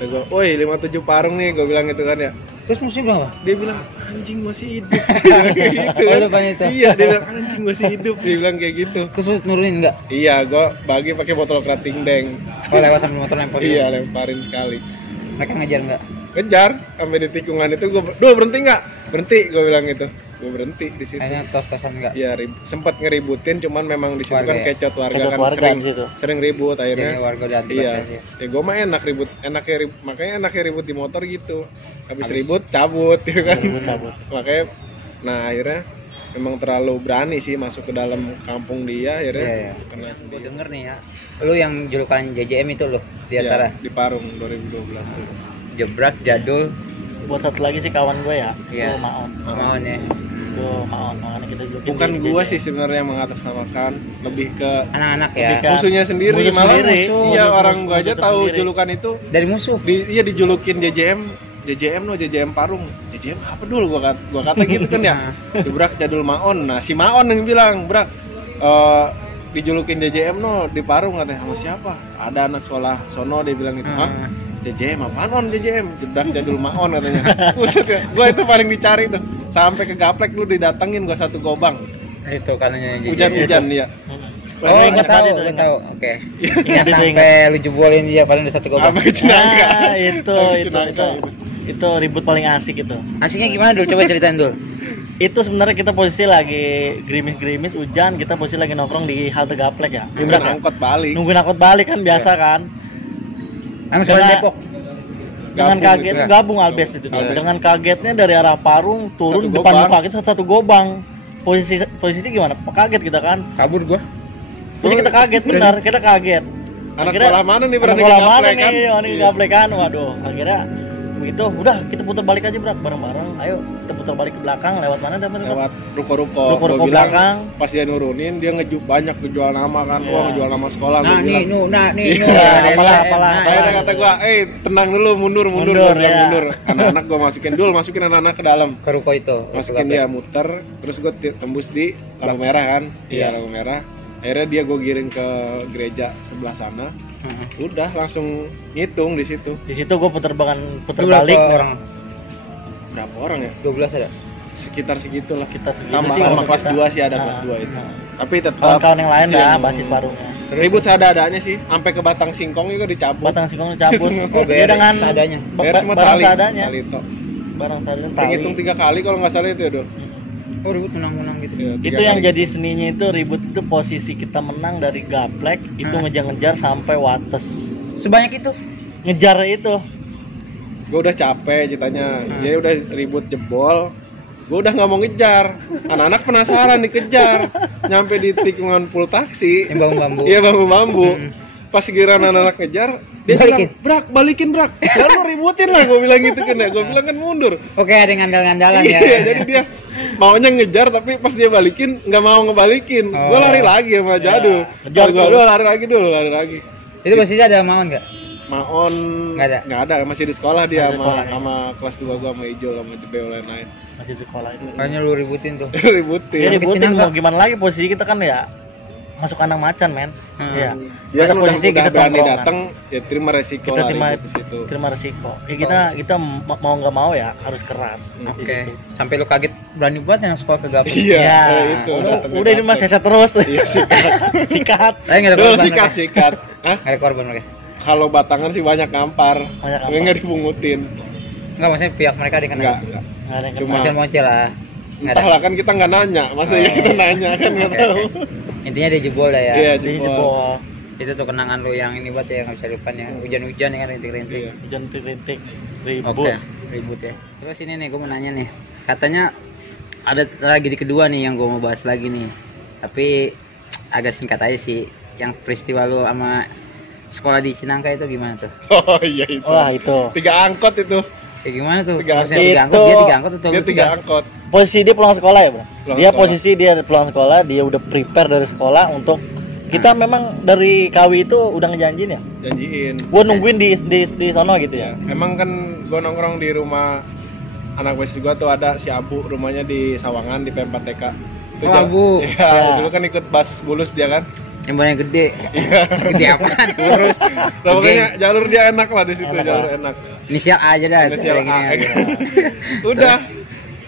Udah gue, woi 57 parung nih, gue bilang gitu kan ya. Terus musuh bilang apa? Dia bilang anjing masih hidup. Dia bilang kayak gitu Oh, kan. depan itu? Iya, dia bilang anjing masih hidup. Dia bilang kayak gitu. Terus lu nurunin enggak? Iya, gue bagi pakai botol kerating deng. Oh, lewat sambil motor lempar. Iya, lemparin sekali. Mereka ngejar enggak? Kejar sampai di tikungan itu gue, "Duh, berhenti nggak?" "Berhenti," gue bilang gitu. Gue berhenti di situ. Akhirnya tos-tosan enggak? Ya sempat ngeributin, cuman memang di situ Warga kan ya? kecot warga Kecot kan warga sering di situ. sering ribut Jadi akhirnya. warga udah anti Iya. aja. Ya gue mah enak ribut, makanya enaknya ribut di motor gitu. Habis ribut cabut gitu kan. Cabut. Makanya nah akhirnya memang terlalu berani sih masuk ke dalam kampung dia akhirnya. Iya. Kena Gue sendiri. denger nih ya. Lu yang julukan JJM itu loh di antara Iya, di Parung 2012 tuh. Jebrak, Jadul, Buat satu lagi sih kawan gue ya, Iya. itu Maon. Maon ya. Itu Maon, makanya kita julukin Bukan di gua JJ. sih sebenarnya yang mengatasnamakan, lebih ke Anak-anak ya. Lebih ke- musuhnya sendiri. Musuh Malah sendiri. iya Musuh- orang gua aja musuh tahu sendiri. julukan itu. Dari musuh. Iya dijulukin JJM Parung. JJM apa dulu gua kata gitu kan ya. Jebrak Jadul Maon. Nah, si Maon yang bilang, "Brak, dijulukin JJM di Parung," katanya. "Sama siapa?" "Ada anak sekolah sono," dia bilang gitu. "Hah? JJM apaan on JJM?" "Jebrak Jadul Maon," katanya. Buset ya. Gua itu paling dicari tuh. Sampai ke Gaplek lu didatengin gua satu gobang. Itu karenanya JJM. Hujan-hujan ya. Oh, Ingat enggak tahu, tadi tuh, enggak ingat. tahu. Oke. Ingat Ya itu, sampai lu jebolin dia paling udah satu gobang. Apa itu nangka? Nah, itu Itu nangka. ribut paling asik itu. Asiknya gimana dulu? Coba ceritain dulu. Itu sebenarnya kita posisi lagi gerimis-gerimis hujan, kita posisi lagi nongkrong di halte Gaplek ya. Nungguin Jebrak ya? angkot balik. Nungguin angkot balik kan biasa kan. Anu soal Dengan- Depok. Dengan Gabung kaget gitu ya? gabung Albes itu. Albes. Dengan kagetnya dari arah Parung turun Satu depan gobang. muka kita satu gobang. Posisi gimana? Kaget kita kan. Kabur gua. Terus kita kaget benar, kita kaget. Anak Akhirnya- sekolah mana nih Anak berani sekolah ke mana Gaplek kan? nih? Ini Iya. Gaplek kan. Waduh, akhirnya begitu udah kita putar balik aja Brak bareng-bareng. Ayo kita putar balik ke belakang lewat mana dah Brak? Lewat ruko-ruko. Ruko-ruko Gua bilang, belakang. pas dia nurunin dia banyak ngejual nama kan. Iya. Wah, ngejual nama sekolah. Nah, Gua nih, bilang, nih, Iya, ada apalah, STM. apalah. Nah, akhirnya iya. kata gua, tenang dulu, mundur, Mundur, gua bilang, ya. mundur. Anak-anak gua masukin anak-anak ke dalam. Ke ruko itu. Masukin dia muter, terus gua tembus di lampu merah kan. Iya, lampu merah. Akhirnya dia gua giring ke gereja sebelah sana. Udah langsung ngitung di situ. Di situ gue putar Itu balik berapa orang? Berapa orang ya? 12 ada. Sekitar segitu lah. sekitar segitu Tambah sih sama kalau kelas kita. 2 sih ada Nah, kelas 2 itu. nah. Tapi tetap Kawan-kawan yang lain dah yang basis Parungnya. ribut seadanya sih, sampai ke Batang Singkong itu dicabut. Batang singkong cabut. Oh, Dia dengan seadanya. Bayar cuma barang tali. seadanya. Tali tok. Barang seadanya tali. Terhitung 3 kali kalau nggak salah itu ya, Do. Oh, ribut menang-menang gitu. Iya, 3 Itu yang kali. jadi seninya itu ribut itu posisi kita menang dari Gaplek itu ngejar-ngejar sampai Wates. Sebanyak itu. Ngejar itu. Gue udah capek ceritanya. Dia udah ribut jebol. Gue udah nggak mau ngejar. Anak-anak penasaran dikejar. Nyampe di tikungan full taksi. Yang bambu-bambu. Iya bambu-bambu. pas giliran anak ngejar dia Balikin. bilang balikin brak ya lu ributin lah gue bilang gitu kan ya gue bilang kan mundur. Oke, ada ngandal-ngandalan ya. Iya, jadi dia maunya ngejar tapi pas dia balikin nggak mau ngebalikin. Gue lari lagi sama Jadul. Ngejar Gue terus. lari lagi. Itu posisinya ada Maon nggak? Maon Nggak ada. masih di sekolah dia Masih sekolah, sama kelas 2 gua sama Ijol sama Beo lain-lain. Masih di sekolah itu. Kayaknya lu ributin tuh. Ya Ributin. ributin Kecil mau enggak? gimana lagi, posisi kita kan ya masuk kandang macan, men. Iya. Dia Pada kan posisi udah kita berani tongkrongan. datang ya terima resiko Kita lah terima ribut di situ. terima resiko. Ya kita mau nggak mau ya harus keras di Oke. situ. Sampai lu kaget berani banget yang sekolah ke Gapung. Iya, Ya, itu. udah ini mas saya terus. Iya sikat. Sikat. Tapi nggak ada Dulu korban. sikat. Hah? Nggak ada korban mereka. Kalau batangan sih banyak ngampar. Banyak Tapi ngampar. nggak dipungutin. Nggak, maksudnya pihak mereka ada yang kena. Enggak. Nggak ada yang Cuma- kena. Moncel-moncel lah. Nggak ada. Entahlah kan kita nggak nanya, maksudnya Oh. kita nanya kan nggak Oke, tahu. oke. Intinya dia jebol lah ya. Iya, Di jebol. jebol. Itu tuh kenangan lu yang ini buat ya, nggak bisa lupain ya. Hujan-hujan ya kan, rintik-rintik. Iya. Hujan rintik Oke, ribut. ribut ya. Terus ini nih, gue mau nanya nih. Katanya ada lagi di kedua nih yang gue mau bahas lagi nih. Tapi agak singkat aja sih. Yang peristiwa lu sama sekolah di Cinangka itu gimana tuh? Oh iya itu. Wah itu. 3 angkot itu. Kayak gimana tuh? Tiga Maksudnya angkot. 3 angkot, dia 3 angkot atau Dia lu 3 angkot. Posisi dia pulang sekolah ya bro. Pulang Dia sekolah. posisi dia pulang sekolah, dia udah prepare dari sekolah untuk kita memang dari KW itu udah ngejanjin ya. Janjiin. Gua nungguin di sono gitu ya. Emang kan gua nongkrong di rumah anak basis gua tuh ada si Abu, rumahnya di Sawangan di PM4TK. Itu Oh, Abu. Iya, Ya. dulu kan ikut basis bulus dia kan. Yang banyak gede. Gede apaan? Kurus. Nah, pokoknya jalur dia enak lah di situ, Enak jalur lah. enak. Inisial A aja dah. Inisial kayak gini A. aja. Udah.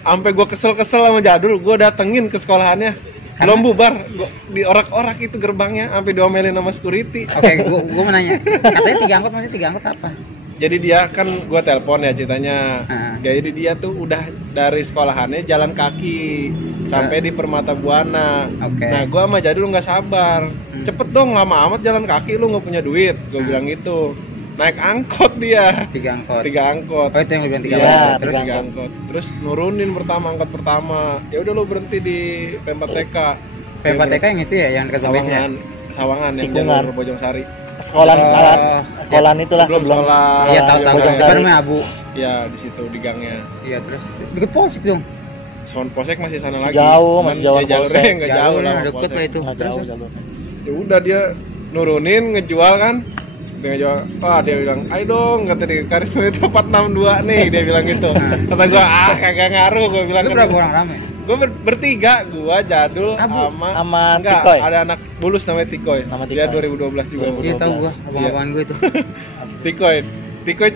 Sampai gua kesel-kesel sama Jadul, gua datengin ke sekolahannya. Belum bubar, gua diorak-orak itu gerbangnya sampai diomelin sama security. Oke, gua mau nanya. Katanya 3 angkot, maksudnya 3 angkot apa? Jadi dia kan gua telepon ya ceritanya. Jadi dia tuh udah dari sekolahannya jalan kaki sampai di Permata Buana. Oke. Nah, gua sama Jadul nggak sabar. Cepet dong, lama amat jalan kaki lu nggak punya duit. Gua bilang gitu. Naik angkot dia. 3 angkot. 3 angkot. Oh, itu yang lu bilang 3 Iya, angkot. Terus Terus 3 angkot. Terus nurunin pertama angkot pertama. Ya udah lu berhenti di PM4TK. P4TK yang itu ya, yang dekat Sawangan. Sawangan. Sawangan yang Tikungan. jalur Bojong-Sari. Sekolah Oh, alas sekolahan itulah sebelum sebelum sekolah. Iya, tahu tahu. Bojong Siapa Sari. namanya Abu? Ya di situ di gangnya. Iya, terus deket Polsek dong. Sound Polsek masih sana Masih lagi. jauh, Cuman masih jauh ya jalurnya Polsek. nggak jauh lah. sama deket Polsek. lah itu. Nggak Terus jauh jalur. Ya udah dia nurunin ngejual kan. Dia ngejual. Wah, dia bilang, "Ayo dong," kata dia, "Karisma itu 462 nih." Dia bilang gitu. Kata gua, "Ah, kagak ngaruh." Gua bilang itu kan. berapa orang rame? Gua bertiga, gua Jadul Abu. sama Sama enggak, Tikoy. ada anak bulus namanya Tikoy. Nama Dia Tikoy. 2012 juga. 2012. Iya tahu gua, Iya. abang-abangan gua itu. Tikoy,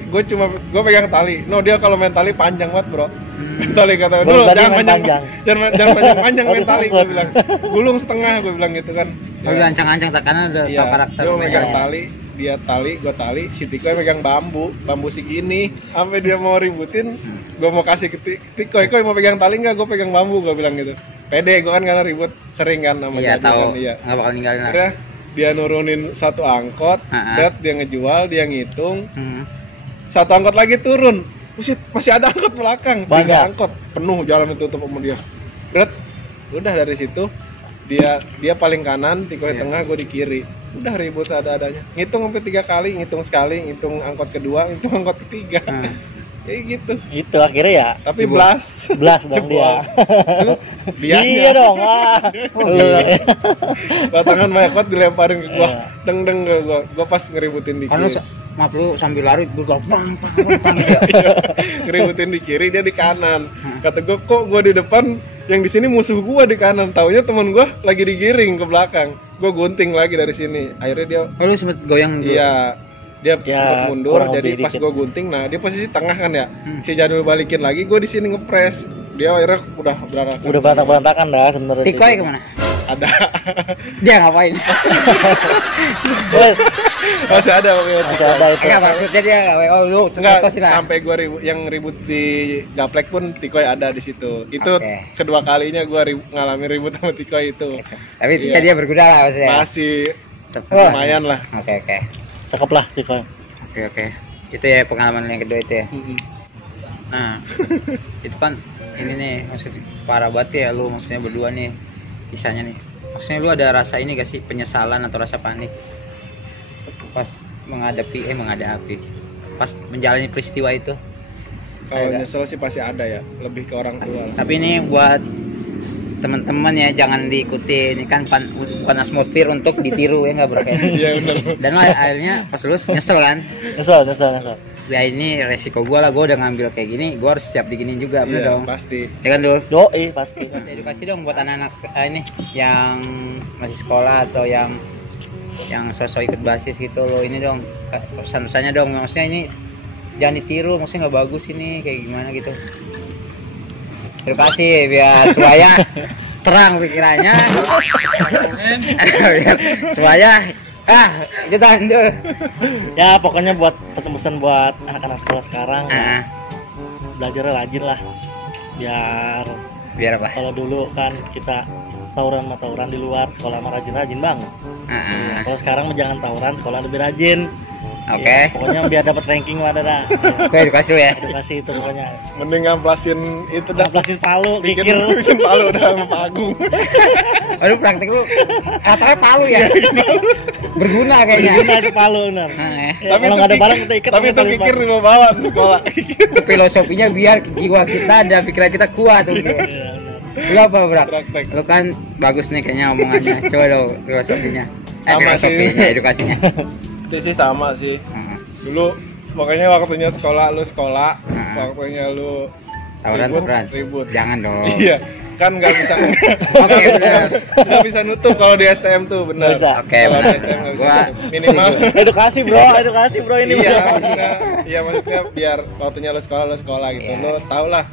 gue pegang tali. No, dia kalau main tali panjang banget bro. Tali kata Baru dulu tadi jangan main panjang, panjang. jangan panjang main Harus tali. Gue sangkut. bilang gulung setengah, gue bilang gitu kan. Oh, lu ancang-ancang tak karena udah Iya, tahu karakter dia megang mereka. tali, dia tali, gue tali. Si Tikoy megang bambu segini. Sampai dia mau ributin, gue mau kasih ke Tikoy, Koy mau pegang tali nggak? Gue pegang bambu, gue bilang gitu. Pede, gue kan karena ribut sering kan sama Iya, Jadul tahu. kan, iya. Enggak bakal ninggalin lah. Akhirnya dia nurunin satu angkot, Ha-ha. dia ngejual, dia ngitung. Hmm. Satu angkot lagi turun. Buset, masih ada angkot belakang. 3 Banyak. angkot penuh jalan ditutup sama dia. Berat. Udah dari situ dia paling kanan, Tikoy Iya. tengah, gue di kiri. Udah ribut ada-adanya. Ngitung sampai 3 kali, ngitung sekali, ngitung angkot kedua, ngitung angkot ketiga. Hmm. Kayak gitu. Itu akhirnya ya Tapi Ibu. blast. blast dong Jebol. dia. Dianya. Iya dong. Wah. Oh, Lu. iya. Batangan mayakot dilemparin ke gua. Iya. Deng gua pas ngeributin di Kan lu kiri. maaf lu sambil lari lu pang gitu ya. Ngeributin di kiri, dia di kanan. Kata gua, kok gua di depan, yang di sini musuh gua di kanan. Taunya teman gua lagi digiring ke belakang. Gua gunting lagi dari sini. Akhirnya dia Oh, lu sempet goyang dulu. iya dia Ya, sempat mundur, kurang jadi lebih pas dikit. gua gunting, nah dia posisi tengah kan ya. Hmm. Si Jadul balikin lagi, gua di sini ngepres. Dia akhirnya udah berantakan. Udah berantakan dah sebenarnya. Tikoy kemana? Ada. Dia ngapain? Wes, Masih ada pokoknya. masih ada itu. Enggak, maksudnya dia ngapain? Oh, lu Enggak, contoh sih lah. sampai gua yang ribut di Gaplek pun Tikoy ada di situ. Itu Oke. kedua kalinya gua ngalamin ribut sama Tikoy itu. Tapi Iya. dia berguna lah maksudnya. Masih Tetep. lumayan lah. Oke, oke. Cakep lah Tikoy. Oke. Itu ya pengalaman yang kedua itu ya. Nah, itu kan ini nih maksudnya parah banget ya lu, maksudnya berdua nih kisahnya nih. Maksudnya lu ada rasa ini gak sih, penyesalan atau rasa panik? pas menghadapi pas menjalani peristiwa itu. Kalau Ada. nyesel sih pasti ada ya, lebih ke orang tua lah. Tapi ini buat teman-teman ya, jangan diikuti, ini kan bukan atmosfer untuk ditiru ya nggak bro kayak. Iya benar. Dan lo akhirnya pas lulus nyesel kan, Nyesel. ya ini resiko gue lah, gue udah ngambil kayak gini, gue harus siap diginiin juga, bener Iya dong pasti. ya kan Dul? Doi pasti. Buat edukasi dong buat anak-anak ini yang masih sekolah atau yang sosok ikut basis gitu loh, ini dong pesan-pesannya dong, maksudnya ini jangan ditiru, maksudnya nggak bagus ini kayak gimana gitu. Edukasi biar supaya terang pikirannya supaya jutaan Dul. Ya pokoknya buat pesan-pesan buat anak-anak sekolah sekarang, Ah, belajar rajin lah. Biar biar apa? kalau dulu kan kita tawuran di luar, sekolah mah rajin banget. Ah, Kalau sekarang mah jangan tawuran, sekolah lebih rajin. oke. Ya, pokoknya biar dapat ranking mah ada dah. Oke, edukasi lu ya. Edukasi itu pokoknya. Mending ngamplasin itu dah. Ngamplasin palu, Bikin kikir. palu udah sama Pak Agung. Aduh, praktek lu katanya palu ya. Berguna kayaknya. Gimana itu palu benar. Nah, ya. Ya, kalau nggak ada kikir- barang kita ikat. Tapi itu pakai kikir palu. di bawah di sekolah. Filosofinya biar jiwa kita dan pikiran kita kuat tuh. Iya, benar. Lu apa, Brak? Praktek. Lu kan bagus nih kayaknya omongannya. Coba dong filosofinya. Sama Filosofinya, sih. edukasinya. Itu sih sama sih. Heeh. Dulu pokoknya waktunya sekolah lu sekolah, Nah. waktunya lu Tawuran. ribut. Jangan dong. Iya, kan nggak bisa Oke, benar. nggak bisa nutup kalau di STM tuh benar. Nggak bisa. Oke, Kalau di benar. STM nggak bisa Gua nutup. Minimal setuju. Edukasi bro ini. iya bro. maksudnya biar waktunya lu sekolah gitu. Iya. Lu tau lah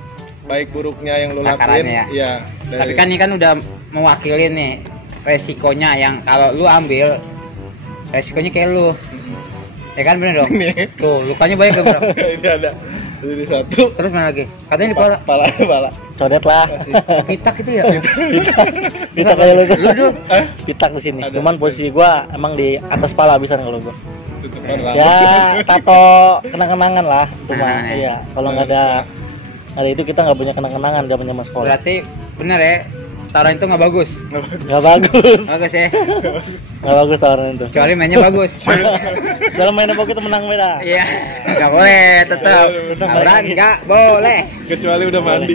baik buruknya yang lu lakuin. Takarannya ya. Iya. Tapi kan ini kan udah mewakili nih resikonya yang kalau lu ambil resikonya kayak lu. Ya kan bener dong. Ini. Tuh, lukanya banyak tuh, Bro. ini ada jadi satu Terus mana lagi? Katanya di kepala. pala. Codet lah. Pitak itu ya. Kita kayak lu tuh. Lu dulu. Pitak di sini. Ada. Cuman posisi gua emang di atas pala bisa kalau gua. Tutupan rambut. Ya tato kenang-kenangan lah. Cuma Nah, iya kalau nggak ada itu kita nggak punya kenang-kenangan zaman sekolah. Berarti bener ya. Tawaran itu nggak bagus. Nggak bagus. Bagus ya. Nggak bagus tawaran itu. Kecuali mainnya bagus. Dalam mainnya bagus kita menang beda. Iya. Nggak boleh tetap. Tawaran nggak boleh. Kecuali udah mandi.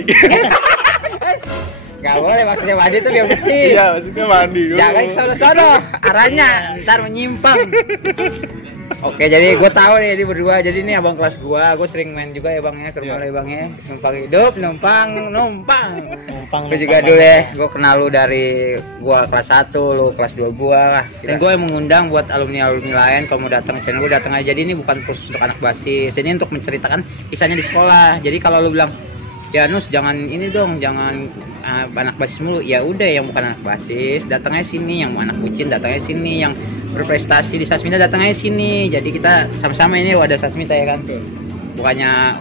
Nggak boleh, maksudnya mandi tuh dia bersih. Iya, maksudnya mandi dulu. Jangan sono-sono arahnya ntar menyimpang. Oke, jadi gue tahu nih di berdua. Jadi ini abang kelas gue sering main juga ya bang ya, ke rumah Iya. ya bang ya. Numpang hidup, numpang. Numpang. Gue juga dulu ya, gue kenal lu dari gue kelas 1, lu kelas 2 gue. Dan gue yang mengundang buat alumni-alumni lain kalau mau datang ke channel gue datang aja. Jadi ini bukan khusus untuk anak basis, ini untuk menceritakan kisahnya di sekolah. Jadi kalau lu bilang ya Nus jangan ini dong, jangan anak basis mulu, ya udah yang bukan anak basis datangnya sini, yang anak bucin datangnya sini, yang berprestasi di Sasmita datangnya sini. Jadi kita sama-sama ini wadah Sasmita ya kan, bukannya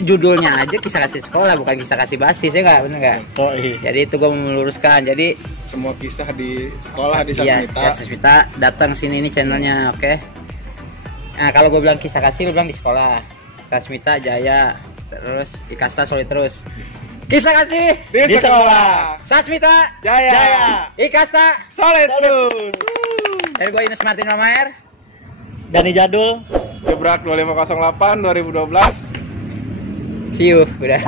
judulnya aja kisah kasih sekolah bukan kisah kasih basis ya nggak, bener nggak? Oh, iya. Jadi itu gue mau meluruskan. Jadi Semua kisah di sekolah di iya, Sasmita. ya Sasmita datang sini, ini channelnya, oke? Nah kalau gue bilang kisah kasih, lu bilang di sekolah. Sasmita Jaya, terus Ikasta solid terus. Kisah kasih Di sekolah. Sasmita Jaya. Ikasta. Solid terus. Dari gue Yunus Martin Mamaer. Dani Jadul. Gebrak 2508 2012. See you. Udah.